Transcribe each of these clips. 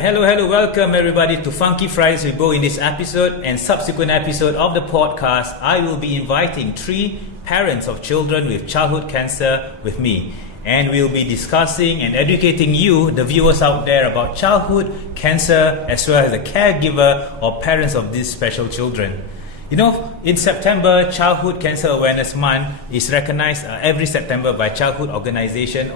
Hello, welcome everybody to Funky Fridays with Bo. In this episode and subsequent episode of the podcast, I will be inviting 3 parents of children with childhood cancer with me. And we'll be discussing and educating you, the viewers out there, about childhood cancer as well as the caregiver or parents of these special children. You know, in September, Childhood Cancer Awareness Month is recognized every September by childhood organization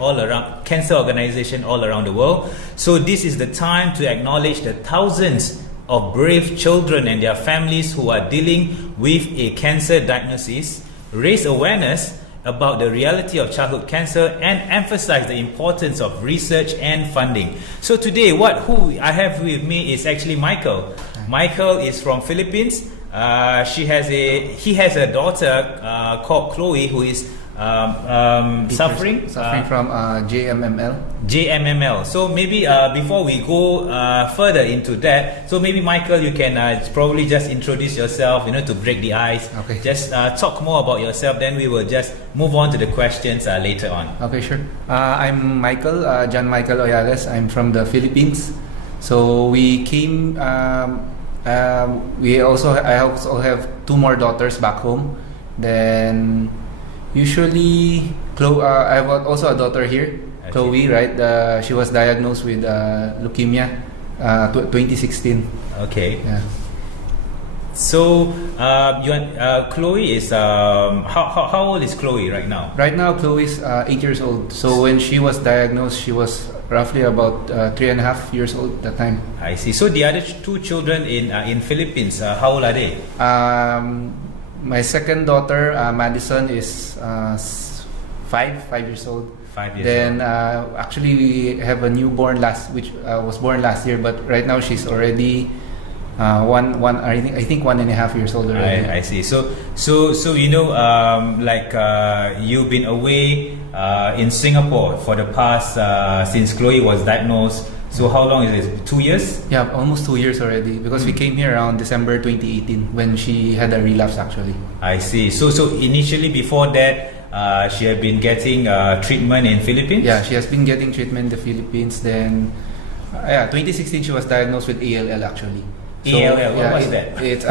cancer organization all around the world. So this is the time to acknowledge the thousands of brave children and their families who are dealing with a cancer diagnosis, raise awareness about the reality of childhood cancer, and emphasize the importance of research and funding. So today, who I have with me is actually Michael. Michael is from Philippines. He has a daughter called Chloe who is suffering from JMML. So maybe before we go further into that, so maybe Michael, you can probably just introduce yourself, to break the ice. Okay. Just talk more about yourself, then we will just move on to the questions later on. Okay, sure. I'm Michael, Jan Michael Oyales. I'm from the Philippines. So we came. I also have 2 more daughters back home. Then usually, I have also a daughter here, Chloe, right? She was diagnosed with leukemia, 2016. Okay. Yeah. So, Chloe is how old is Chloe right now? Right now, Chloe is 8 years old. So when she was diagnosed, she was roughly about 3.5 years old at that time. I see. So the other 2 children in Philippines, how old are they? My second daughter, Madison, is 5 years old. 5 years then old. Actually we have a newborn which was born last year, but right now she's already I think 1.5 years old already. I see. So you've been away in Singapore for the past since Chloe was diagnosed. So how long is it? 2 years? Yeah, almost 2 years already, because we came here around December 2018 when she had a relapse actually. I see. So initially before that, she had been getting treatment in Philippines? Yeah, she has been getting treatment in the Philippines. Then 2016 she was diagnosed with ALL actually. So, ALL, what was that? It's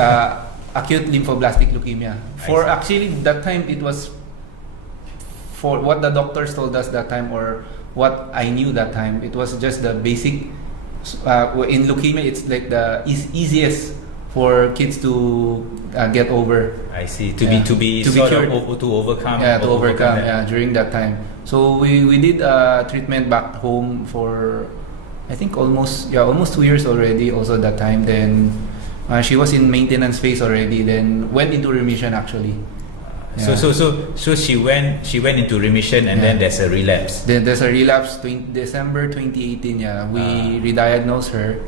acute lymphoblastic leukemia. Actually that time it was, for what the doctors told us that time, or what I knew that time, it was just the basic. In leukemia, it's like the easiest for kids to get over. I see. To be cured. To overcome. Yeah, to overcome. Yeah, during that time. So we did treatment back home for, I think almost 2 years already. Also that time, then she was in maintenance phase already. Then went into remission actually. Yeah. So she went into remission, and then there's a relapse. Then there's a relapse. December 2018. Yeah, we re-diagnosed her.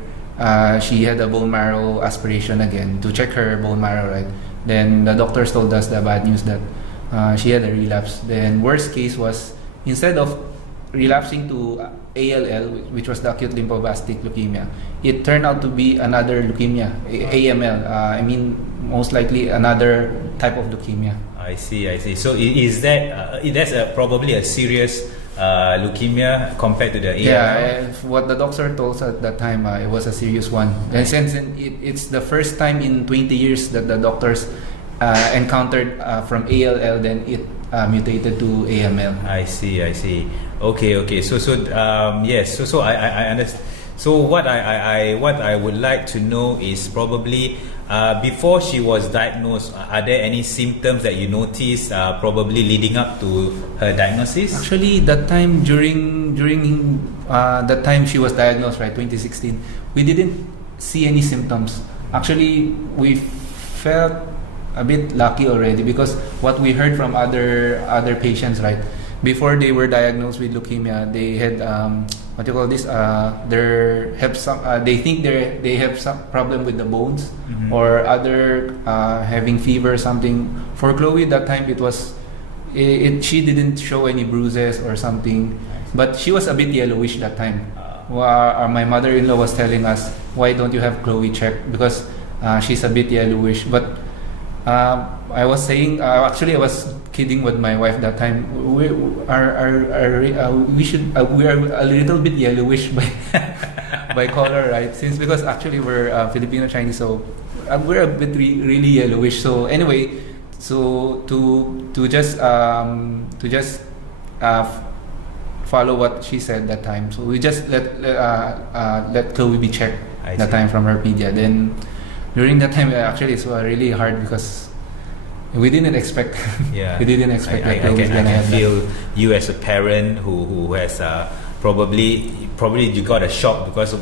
She had a bone marrow aspiration again to check her bone marrow, right? Then the doctors told us the bad news that she had a relapse. Then worst case was, instead of relapsing to ALL, which was the acute lymphoblastic leukemia, it turned out to be another leukemia, AML. I mean, most likely another type of leukemia. I see. So is that's probably a serious leukemia compared to the AML? Yeah, what the doctor told us at that time, it was a serious one. And since it's the first time in 20 years that the doctors encountered from ALL, then it mutated to AML. I see. Okay. So I understand. So what I would like to know is probably before she was diagnosed, are there any symptoms that you noticed probably leading up to her diagnosis? Actually, that time during that time she was diagnosed, right, 2016, we didn't see any symptoms. Actually, we felt a bit lucky already, because what we heard from other patients, right, before they were diagnosed with leukemia, they had they think they have some problem with the bones, or other having fever or something. For Chloe that time, she didn't show any bruises or something, but she was a bit yellowish that time. My mother-in-law was telling us, why don't you have Chloe checked, because she's a bit yellowish. But I was saying, actually, I was kidding with my wife that time. We are a little bit yellowish by by color, right? Because actually we're Filipino Chinese, so we're a bit really yellowish. So anyway, so to just follow what she said that time. So we just let Chloe be checked that time from her pedia. Then during that time, actually, it's really hard because we didn't expect. Yeah, we didn't expect I can feel you as a parent who has probably you got a shock because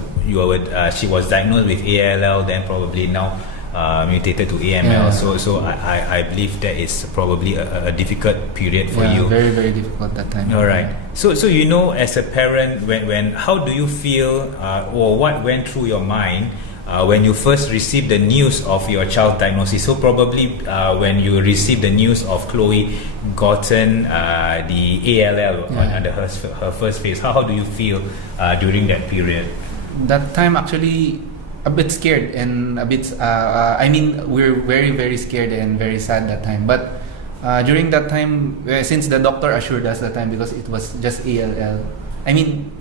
she was diagnosed with ALL, then probably now mutated to AML. Yeah. So I believe that is probably a difficult period for you. Very, very difficult that time. All right. So as a parent, when how do you feel or what went through your mind when you first received the news of your child's diagnosis? So probably when you received the news of Chloe gotten the ALL under her first phase, how do you feel during that period? That time actually a bit scared and a bit I mean, we're very, very scared and very sad that time, but during that time, since the doctor assured us that time, because it was just ALL, I mean,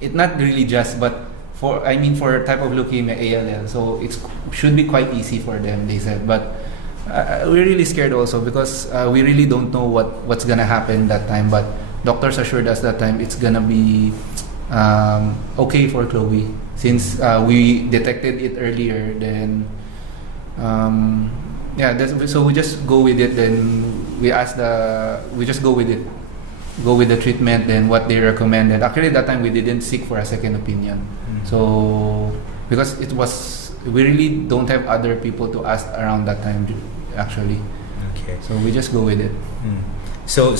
it not really just, but for a type of leukemia, ALL, so it should be quite easy for them, they said. But we're really scared also because we really don't know what's gonna happen that time. But doctors assured us that time it's gonna be okay for Chloe, since we detected it earlier. Then so we just go with it. Then we just go with it, go with the treatment, then what they recommended. Actually, that time we didn't seek for a second opinion. So because we really don't have other people to ask around that time, actually. Okay. So we just go with it. So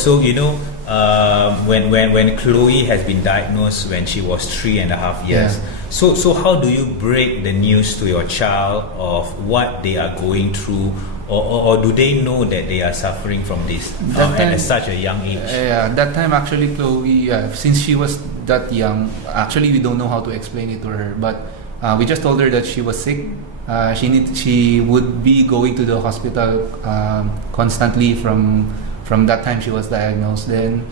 when Chloe has been diagnosed when she was 3.5 years, so how do you break the news to your child of what they are going through, or do they know that they are suffering from this at such a young age? That time actually Chloe, since she was that young, actually we don't know how to explain it to her, but we just told her that she was sick. She would be going to the hospital constantly from that time she was diagnosed. Then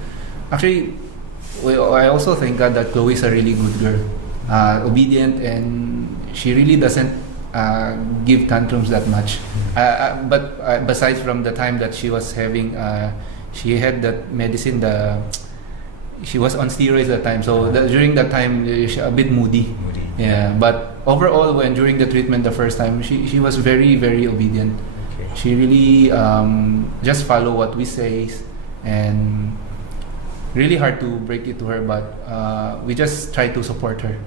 actually I also thank God that Chloe is a really good girl, obedient, and she really doesn't give tantrums that much. But besides from the time that she was having, she had that medicine, she was on steroids at the time, so during that time she a bit moody. Yeah, but overall, when during the treatment the first time, she was very, very obedient. Okay. She really just follow what we say, and really hard to break it to her, but we just try to support her.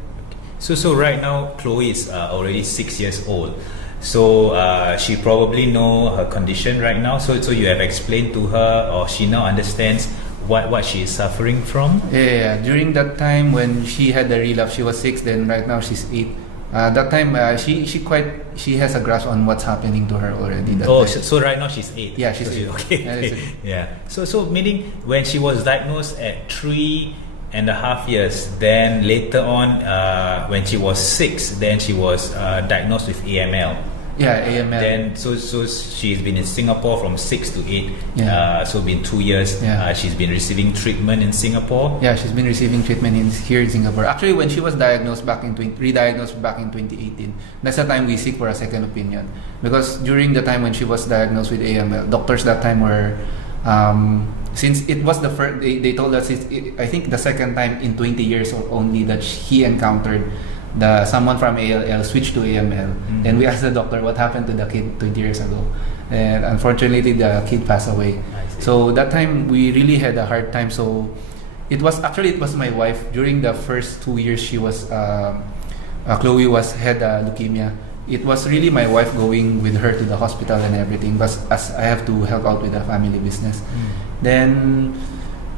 So right now Chloe is already 6 years old. So she probably know her condition right now. So you have explained to her, or she now understands what she is suffering from? Yeah. During that time when she had the relapse, she was 6. Then right now she's 8. That time she has a grasp on what's happening to her already. So right now she's 8. Yeah, she's 8. Okay. Yeah. So meaning when she was diagnosed at 3.5 years, then later on when she was 6, then she was diagnosed with AML. Yeah, AML. Then so she's been in Singapore from 6 to 8. So been 2 years. She's been receiving treatment in Singapore. Yeah, she's been receiving treatment here in Singapore. Actually, when she was diagnosed re-diagnosed back in 2018, that's the time we seek for a second opinion. Because during the time when she was diagnosed with AML, doctors that time were since it was the first, they told us I think the second time in 20 years only that he encountered someone from ALL switched to AML. Then we asked the doctor what happened to the kid 20 years ago, and unfortunately the kid passed away. So that time we really had a hard time. So it was my wife. During the first 2 years she was Chloe had leukemia. It was really my wife going with her to the hospital and everything, but as I have to help out with the family business. Then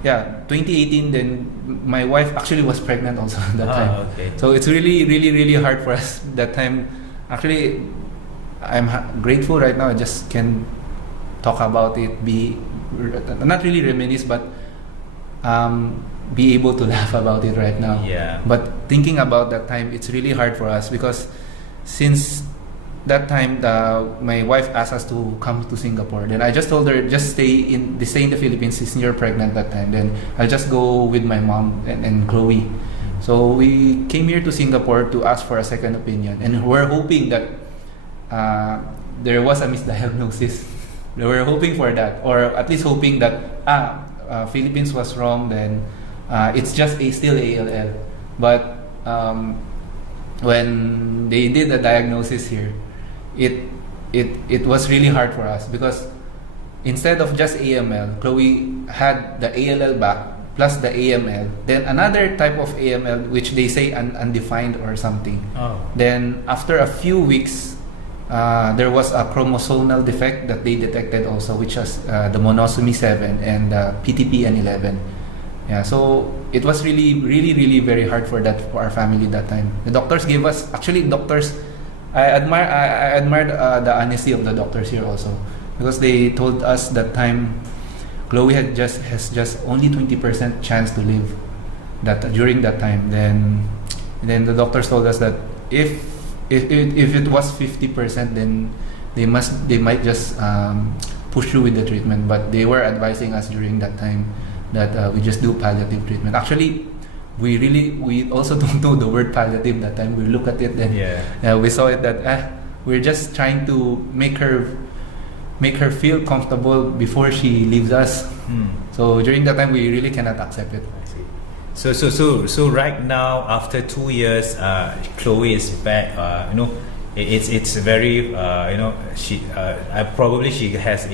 2018, then my wife actually was pregnant also at that time. Okay. So it's really, really, really hard for us that time. Actually, I'm grateful right now. I just can talk about it, not really reminisce, but be able to laugh about it right now. Yeah. But thinking about that time, it's really hard for us because since that time my wife asked us to come to Singapore. Then I just told her just stay in the Philippines since you're pregnant that time. Then I'll just go with my mom and Chloe. So we came here to Singapore to ask for a second opinion, and we're hoping that there was a misdiagnosis. We were hoping for that, or at least hoping that Philippines was wrong. Then it's just still ALL. But when they did the diagnosis here, it was really hard for us, because instead of just AML, Chloe had the ALL back plus the AML, then another type of AML which they say undefined or something. Then after a few weeks, there was a chromosomal defect that they detected also, which was the monosomy 7 and PTPN11. Yeah, so it was really very hard for our family that time. The doctors gave us, I admired the honesty of the doctors here also, because they told us that time Chloe has just only 20% chance to live during that time. Then the doctors told us that if it was 50%, then they might just push through with the treatment. But they were advising us during that time that we just do palliative treatment. Actually, we also don't know the word palliative that time. We look at it, then we saw it that we're just trying to make her feel comfortable before she leaves us. So during that time, we really cannot accept it. I see. So right now, after 2 years, Chloe is back. It's very she has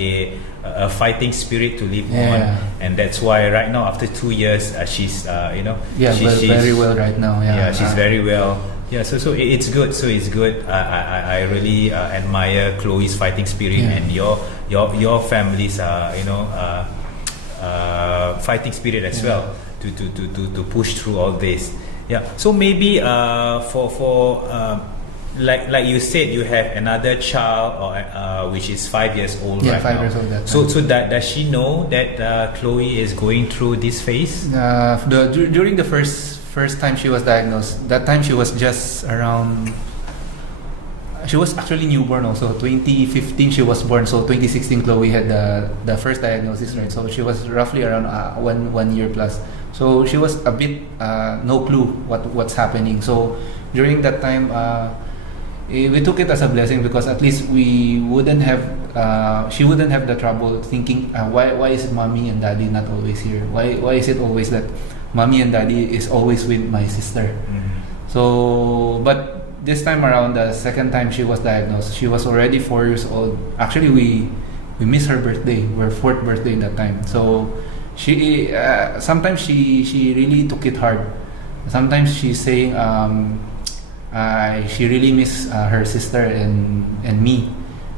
a fighting spirit to live on, and that's why right now, after 2 years, she's she's very well right now. She's very well. Yeah, so it's good. So it's good. I really admire Chloe's fighting spirit, and your family's fighting spirit as well to push through all this. Yeah. So maybe for like you said, you have another child which is 5 years old right 5 now. years old. That so does she know that Chloe is going through this phase? During the first time she was diagnosed, that time she was just around. She was actually newborn also. 2015 she was born, so 2016 Chloe had the first diagnosis, right? So she was roughly around 1 year plus. So she was a bit no clue what's happening. So during that time, we took it as a blessing, because at least we wouldn't have she wouldn't have the trouble thinking why is mommy and daddy not always here? Why is it always that mommy and daddy is always with my sister? So but this time around, the second time she was diagnosed, she was already 4 years old. Actually, we missed her birthday, her 4th birthday that time. So she sometimes she really took it hard. Sometimes she's saying she really miss her sister and me.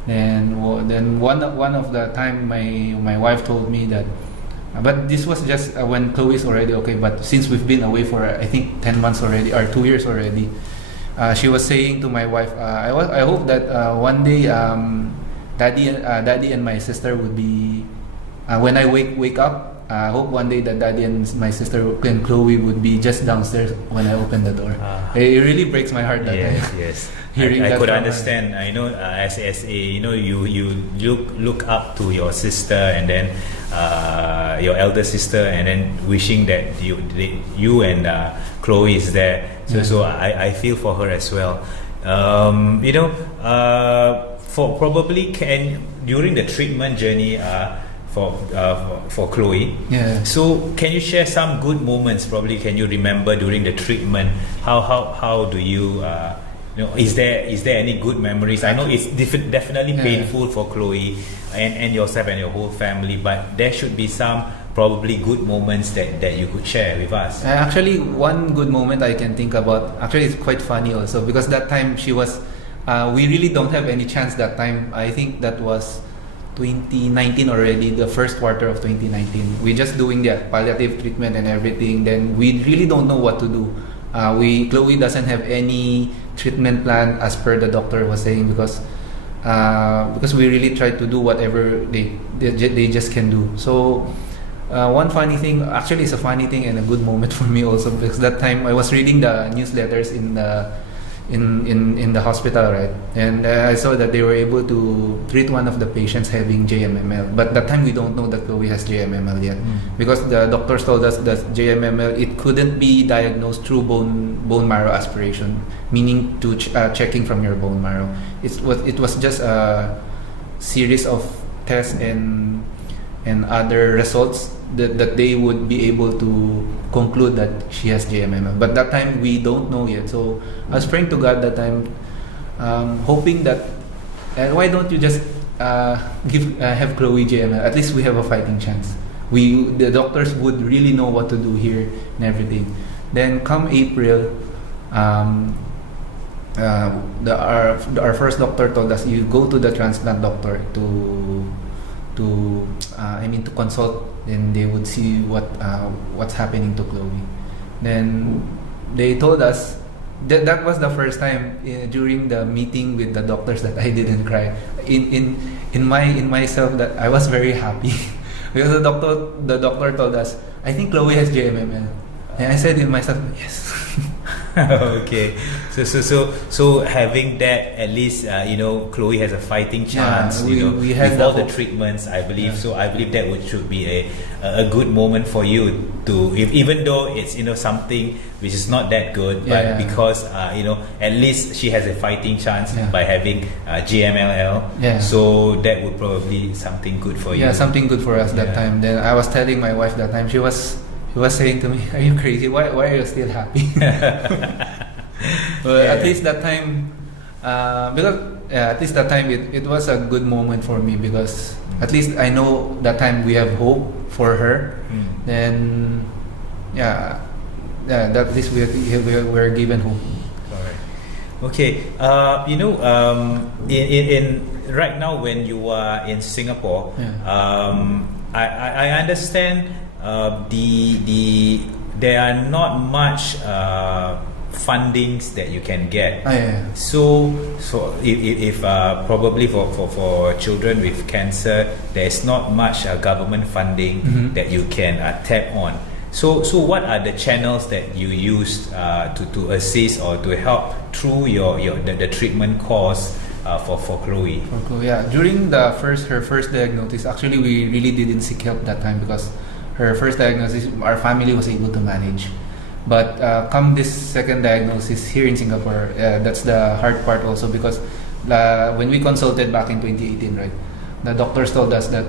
Then one of the time my wife told me that, but this was just when Chloe's already okay. But since we've been away for I think 10 months already, or 2 years already, she was saying to my wife, I hope that one day daddy and my sister would be when I wake up. I hope one day that daddy and my sister and Chloe would be just downstairs when I open the door. It really breaks my heart that day. Yes. I could understand. I know as a you look up to your sister, and then your elder sister, and then wishing that you and Chloe is there. So I feel for her as well. For probably during the treatment journey for Chloe. So can you share some good moments? Probably can you remember during the treatment? How do you is there any good memories? I know it's definitely painful for Chloe and yourself and your whole family, but there should be some probably good moments that you could share with us. Actually, one good moment I can think about, actually it's quite funny also, because that time she was we really don't have any chance that time. I think that was 2019 already, the first quarter of 2019. We're just doing the palliative treatment and everything. Then we really don't know what to do. Chloe doesn't have any treatment plan as per the doctor was saying, because we really tried to do whatever they just can do. So one funny thing, actually it's a funny thing and a good moment for me also, because that time I was reading the newsletters in the hospital, right? And I saw that they were able to treat one of the patients having JMML. But that time we don't know that Chloe has JMML yet, because the doctors told us that JMML, it couldn't be diagnosed through bone marrow aspiration, meaning to checking from your bone marrow. It was just a series of tests and other results that they would be able to conclude that she has JMML. But that time we don't know yet. So I was praying to God that time, hoping that why don't you just have Chloe JML? At least we have a fighting chance. The doctors would really know what to do here and everything. Then come April, our first doctor told us, you go to the transplant doctor to consult. Then they would see what's happening to Chloe. Then they told us that was the first time during the meeting with the doctors that I didn't cry. In myself, that I was very happy because the doctor told us, I think Chloe has JMML, and I said in myself, yes. Okay, so having that, at least Chloe has a fighting chance. We with all the treatments, I believe. Yeah. So I believe that should be a good moment for you to, even though it's something which is not that good, but because at least she has a fighting chance by having GMLL. Yeah. So that would probably something good for you. Yeah, something good for us that time. Then I was telling my wife that time, she was saying to me, "Are you crazy? Why are you still happy?" But at least that time, it was a good moment for me, because at least I know that time we have hope for her. Then, that at least we're given hope. Alright. Okay. In right now when you are in Singapore, I understand. There are not much fundings that you can get. So if probably for children with cancer, there's not much government funding that you can tap on. So what are the channels that you use to assist or to help through the treatment course for Chloe? For Chloe, during her first diagnosis, actually we really didn't seek help that time, because her first diagnosis, our family was able to manage. But come this second diagnosis here in Singapore, that's the hard part also, because when we consulted back in 2018, right, the doctors told us that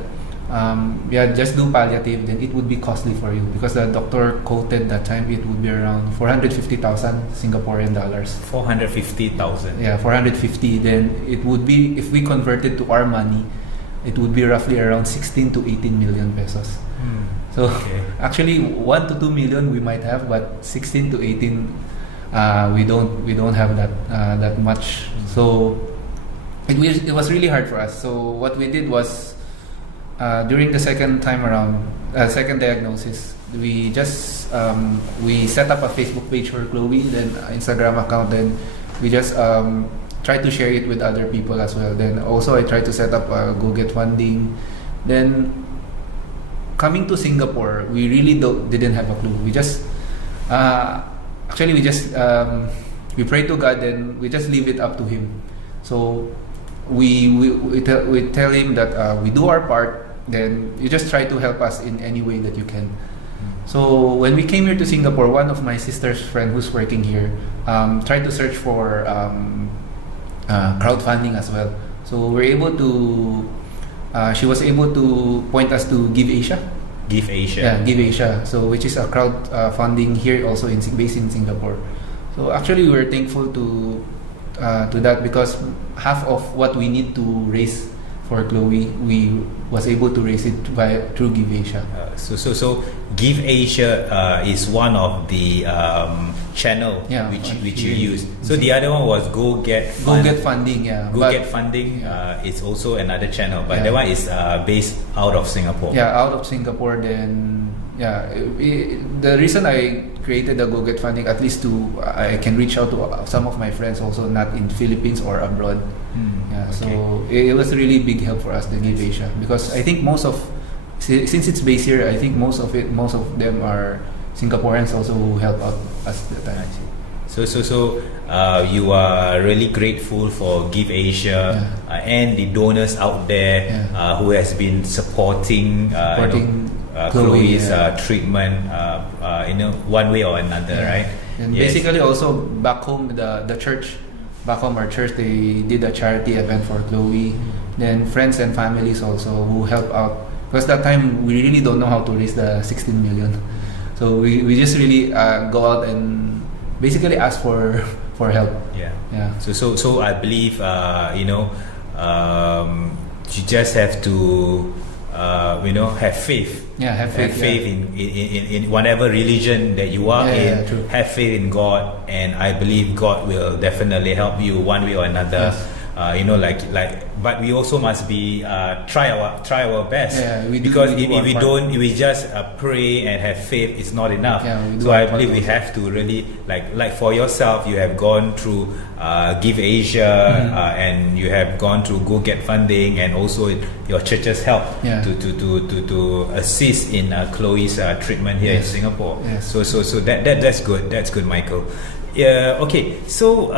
just do palliative, then it would be costly for you, because the doctor quoted that time it would be around 450,000 Singaporean dollars. 450,000. Yeah, 450. Then it would be, if we convert it to our money, it would be roughly around 16 to 18 million pesos. So actually 1 to 2 million we might have, but 16 to 18 we don't have that much. So it was really hard for us. So what we did was, during the second time around, second diagnosis, we just we set up a Facebook page for Chloe, then Instagram account, then we just try to share it with other people as well. Then also I tried to set up a Go Get funding. Then coming to Singapore, we really didn't have a clue. We just we pray to God, and we just leave it up to Him. So we tell Him that we do our part, then you just try to help us in any way that you can. So when we came here to Singapore, one of my sister's friend who's working here tried to search for crowdfunding as well. So we're able to. She was able to point us to Give Asia. Give Asia. Yeah, Give Asia. So which is a crowd funding here also based in Singapore. So actually we were thankful to that, because half of what we need to raise for Chloe, we was able to raise it through Give Asia. So Give Asia is one of the channel which you use. So the other one was Go Get Funding. Get Funding. It's also another channel, but that one is based out of Singapore. Yeah, out of Singapore. Then the reason I created the Go Get Funding, at least I can reach out to some of my friends also not in Philippines or abroad. So it was a really big help for us, the Give Asia, because I think since it's based here, I think most of them are Singaporeans also who help out us at the time. You are really grateful for Give Asia and the donors out there who has been supporting Chloe's treatment one way or another, right? And basically also back home, the church, back home our church, they did a charity event for Chloe. Then friends and families also who help out, because that time we really don't know how to raise the 16 million. So we just really go out and basically ask for help. So I believe you just have to have faith. Have faith in whatever religion that you are in. True. Have faith in God, and I believe God will definitely help you one way or another. But we also must be try our best, because if we just pray and have faith, it's not enough. So I believe we have to really like for yourself, you have gone through Give Asia, and you have gone through Go Get Funding, and also your church's help to assist in Chloe's treatment here in Singapore. So that's good, Michael. Okay, so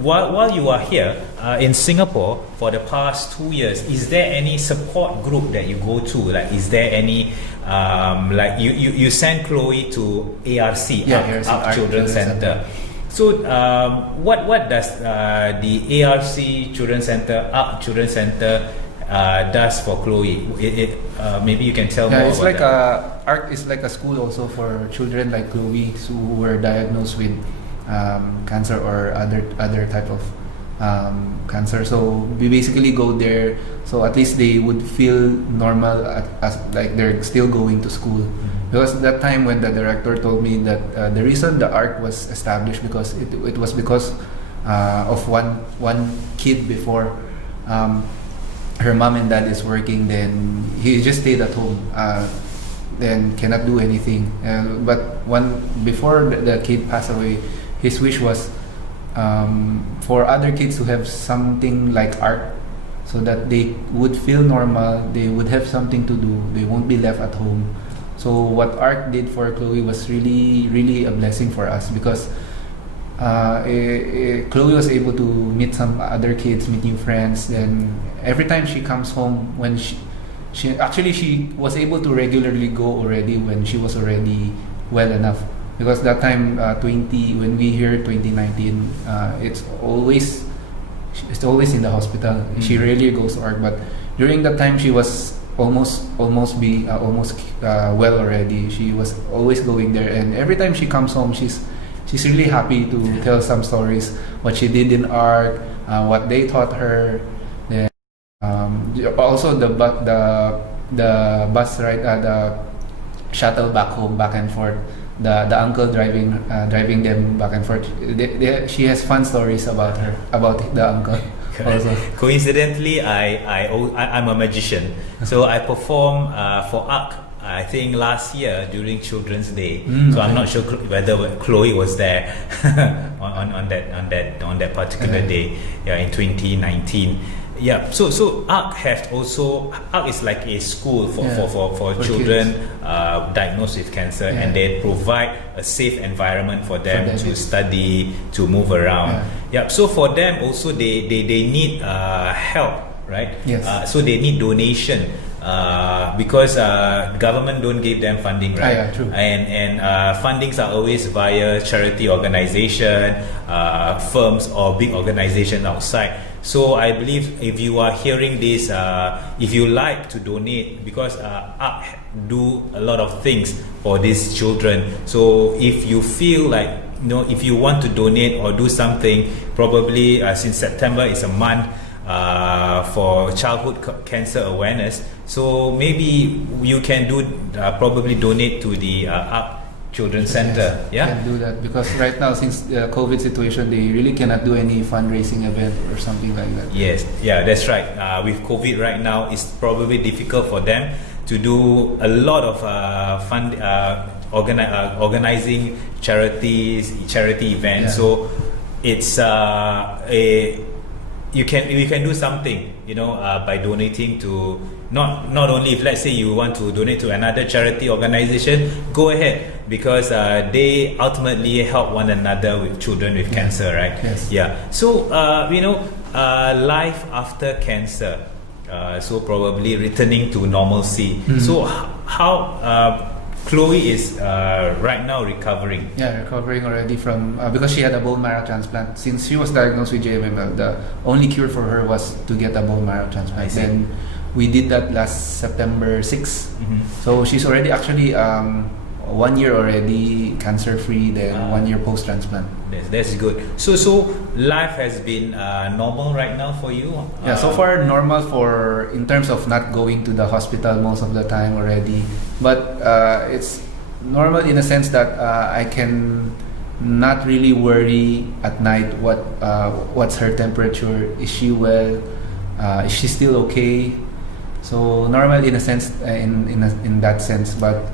while you are here in Singapore for the past 2 years, is there any support group that you go to? Like, is there any you send Chloe to ARC, ARC Children's Center. So what does the ARC Children's Center, Children's Center does for Chloe? Maybe you can tell more it's about like that. ARC is like a school also for children like Chloe who were diagnosed with cancer or other type of cancer. So we basically go there, so at least they would feel normal as like they're still going to school. Because that time when the director told me that the reason the ARC was established, because it was because of one kid before her mom and dad is working, then he just stayed at home, then cannot do anything. But before the kid passed away, his wish was for other kids to have something like ARC, so that they would feel normal, they would have something to do, they won't be left at home. So what ARC did for Chloe was really, really a blessing for us, because Chloe was able to meet some other kids, meet new friends. Then every time she comes home, when she was able to regularly go already when she was already well enough. Because that time, when we hear 2019, it's always in the hospital. She rarely goes to ARC, but during that time she was almost well already. She was always going there, and every time she comes home, she's really happy to tell some stories, what she did in ARC, what they taught her. Then also the bus ride, the shuttle back home, back and forth. The uncle driving them back and forth. She has fun stories about the uncle. Also. Coincidentally, I'm a magician, so I perform for ARC. I think last year during Children's Day. So I'm not sure whether Chloe was there on that particular day. In 2019. So ARC is like a school for children diagnosed with cancer, and they provide a safe environment for them to study, to move around. So for them also they need help, right? So they need donation. Because government don't give them funding, right? True. And fundings are always via charity organization, firms or big organizations outside. So I believe if you are hearing this, if you like to donate, because ARC do a lot of things for these children. So if you feel like, if you want to donate or do something, probably since September is a month for childhood cancer awareness, so maybe you can probably donate to the ARC Children's Center. Can do that, because right now, since the COVID situation, they really cannot do any fundraising event or something like that. Yes, that's right. With COVID right now, it's probably difficult for them to do a lot of organizing charity events. So it's you can do something, by donating to not only, if let's say you want to donate to another charity organization, go ahead, because they ultimately help one another with children with cancer, right? Yes. Yeah. So life after cancer, so probably returning to normalcy. So how Chloe is right now recovering. Yeah, recovering already from because she had a bone marrow transplant. Since she was diagnosed with JMML, the only cure for her was to get a bone marrow transplant. Then we did that last September 6. So she's already actually 1 year already cancer free. Then 1 year post transplant. That's good. So life has been normal right now for you. Yeah, so far normal in terms of not going to the hospital most of the time already. But it's normal in a sense that I can not really worry at night what's her temperature. Is she well? Is she still okay? So normal in a sense, in that sense, but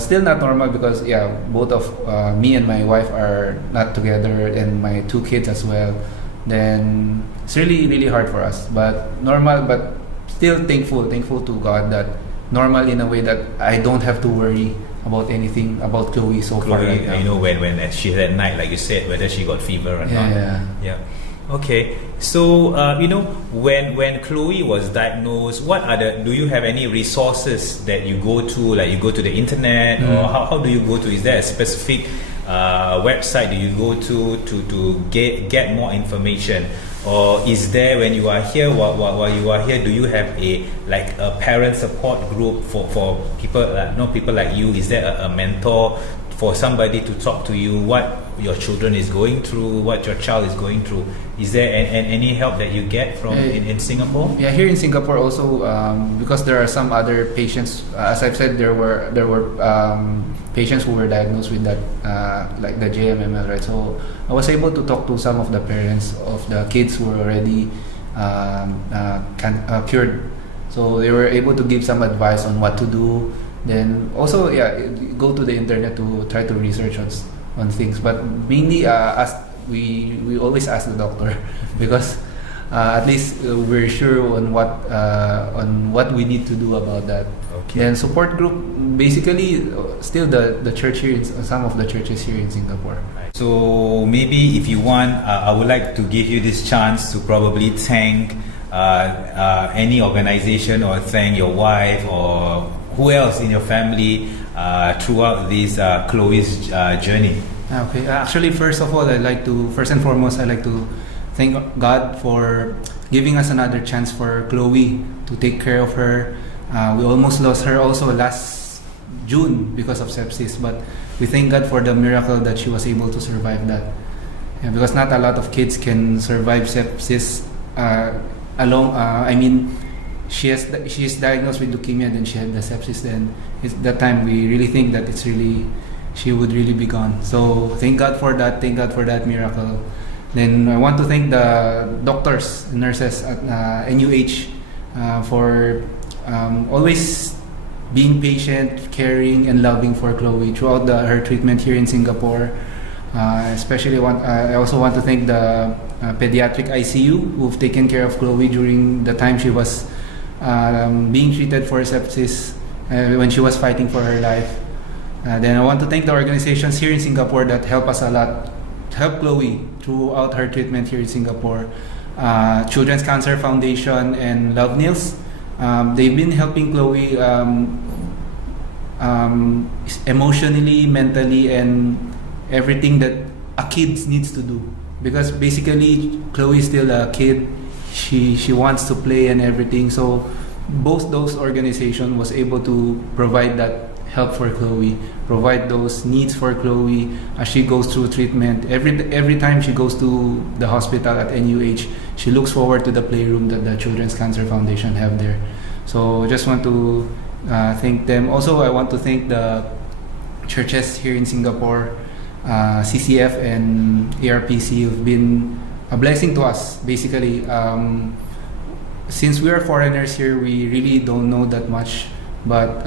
still not normal because both of me and my wife are not together, and my 2 kids as well. Then it's really, really hard for us, but normal, but still thankful to God that normal in a way that I don't have to worry about anything about Chloe so far. Right now. When she had at night, like you said, whether she got fever or not. Yeah. Okay. So when Chloe was diagnosed, do you have any resources that you go to? Like you go to the internet, or how do you go to? Is there a specific website do you go to get more information, or is there, when you are here, while you are here, do you have a parent support group for people like you? Is there a mentor for somebody to talk to you what your children is going through, what your child is going through? Is there any help that you get from in Singapore? Yeah, here in Singapore also, because there are some other patients. As I've said, there were patients who were diagnosed with that, like the JMML, right? So I was able to talk to some of the parents of the kids who were already cured. So they were able to give some advice on what to do. Then also, go to the internet to try to research on things. But mainly, we always ask the doctor because at least we're sure on what we need to do about that. Okay. And support group, basically, still the church here, some of the churches here in Singapore. So maybe if you want, I would like to give you this chance to probably thank any organization, or thank your wife, or who else in your family throughout this Chloe's journey. Okay. Actually, first and foremost, I'd like to thank God for giving us another chance for Chloe to take care of her. We almost lost her also last June because of sepsis, but we thank God for the miracle that she was able to survive that. Yeah, because not a lot of kids can survive sepsis she is diagnosed with leukemia, then she had the sepsis. Then that time we really think that she would really be gone. So thank God for that. Thank God for that miracle. Then I want to thank the doctors, nurses at NUH for always being patient, caring, and loving for Chloe throughout her treatment here in Singapore. Especially, I also want to thank the pediatric ICU who've taken care of Chloe during the time she was being treated for sepsis, when she was fighting for her life. Then I want to thank the organizations here in Singapore that help us a lot, help Chloe throughout her treatment here in Singapore. Children's Cancer Foundation and Love Nails. They've been helping Chloe emotionally, mentally, and everything that a kid needs to do. Because basically, Chloe is still a kid. She wants to play and everything. So both those organizations was able to provide that help for Chloe, provide those needs for Chloe as she goes through treatment. Every time she goes to the hospital at NUH, she looks forward to the playroom that the Children's Cancer Foundation have there. So I just want to thank them. Also, I want to thank the churches here in Singapore, CCF and ARPC, who've been a blessing to us. Basically, since we are foreigners here, we really don't know that much. But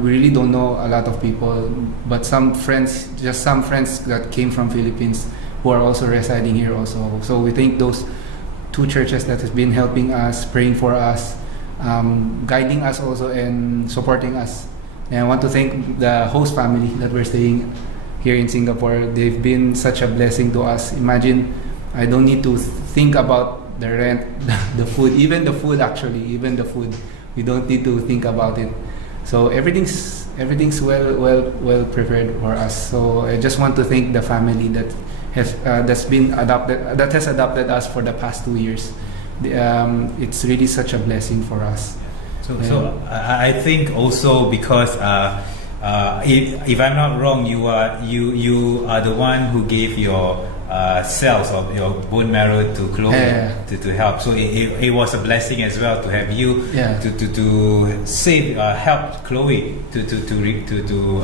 we really don't know a lot of people. But some friends that came from Philippines who are also residing here also. So we thank those two churches that has been helping us, praying for us, guiding us also, and supporting us. And I want to thank the host family that we're staying here in Singapore. They've been such a blessing to us. Imagine, I don't need to think about the rent, the food, even the food actually, even the food. We don't need to think about it. So everything's well prepared for us. So I just want to thank the family that has adopted us for the past 2 years. It's really such a blessing for us. So I think also because if I'm not wrong, you are the one who gave your cells of your bone marrow to Chloe to help. So it was a blessing as well to have you to save help Chloe to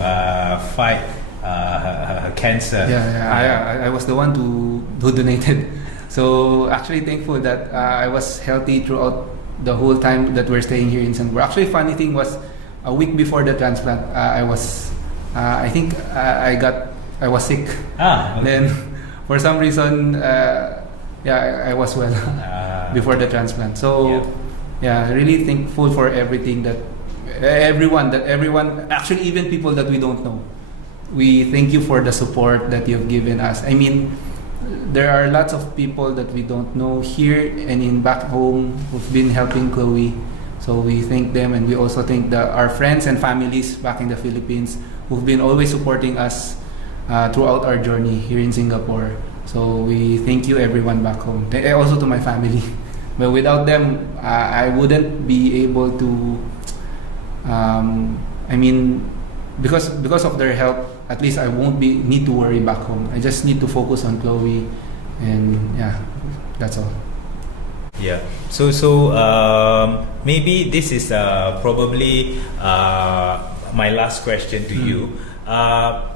fight her cancer. I was the one who donated. So actually thankful that I was healthy throughout the whole time that we're staying here in Singapore. Actually, funny thing was, a week before the transplant, I was sick. Okay. Then for some reason, I was well before the transplant. So really thankful for everything that everyone, actually even people that we don't know. We thank you for the support that you've given us. I mean, there are lots of people that we don't know here and in back home who've been helping Chloe. So we thank them, and we also thank our friends and families back in the Philippines who've been always supporting us throughout our journey here in Singapore. So we thank you everyone back home. Also to my family. But without them, I wouldn't be able to, because of their help, at least I won't need to worry back home. I just need to focus on Chloe, and that's all. Yeah. So maybe this is probably my last question to you.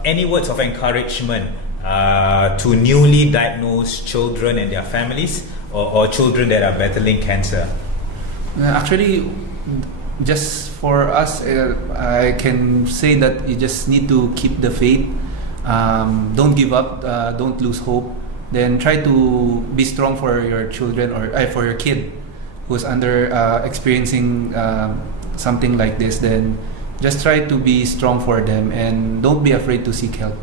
Any words of encouragement to newly diagnosed children and their families, or children that are battling cancer? Actually, just for us, I can say that you just need to keep the faith. Don't give up. Don't lose hope. Then try to be strong for your children, or for your kid who's experiencing something like this. Then just try to be strong for them, and don't be afraid to seek help.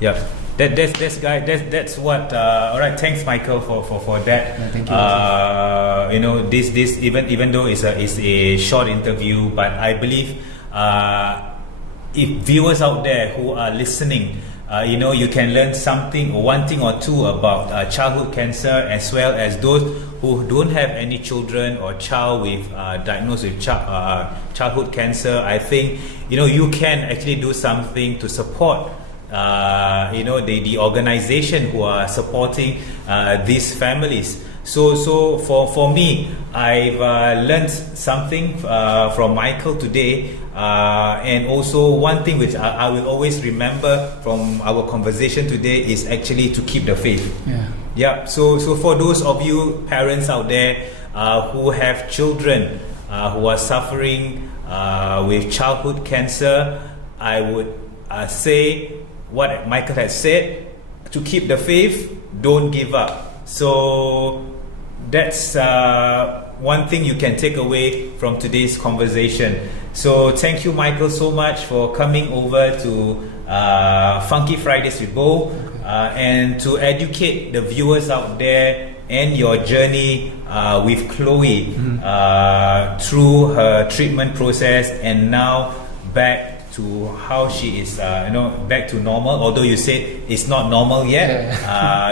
Yeah. That's what. All right. Thanks, Michael, for that. Thank you. This even though it's a short interview, but I believe if viewers out there who are listening, you can learn something, or one thing or two about childhood cancer, as well as those who don't have any children or child with diagnosed with childhood cancer. I think you can actually do something to support the organization who are supporting these families. So for me, I've learned something from Michael today, and also one thing which I will always remember from our conversation today is actually to keep the faith. Yeah. So for those of you parents out there who have children who are suffering with childhood cancer, I would say what Michael has said: to keep the faith, don't give up. So that's one thing you can take away from today's conversation. So thank you, Michael, so much for coming over to Funky Fridays with Bo, and to educate the viewers out there and your journey with Chloe through her treatment process, and now back to how she is, back to normal. Although you said it's not normal yet,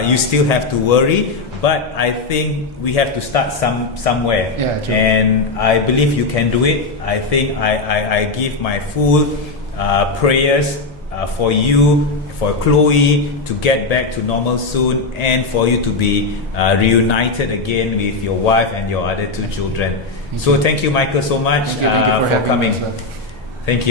you still have to worry. But I think we have to start somewhere. True. And I believe you can do it. I think I give my full prayers for you, for Chloe to get back to normal soon, and for you to be reunited again with your wife and your other two children. Thank you, Michael, so much Thank you for coming. us. Thank you.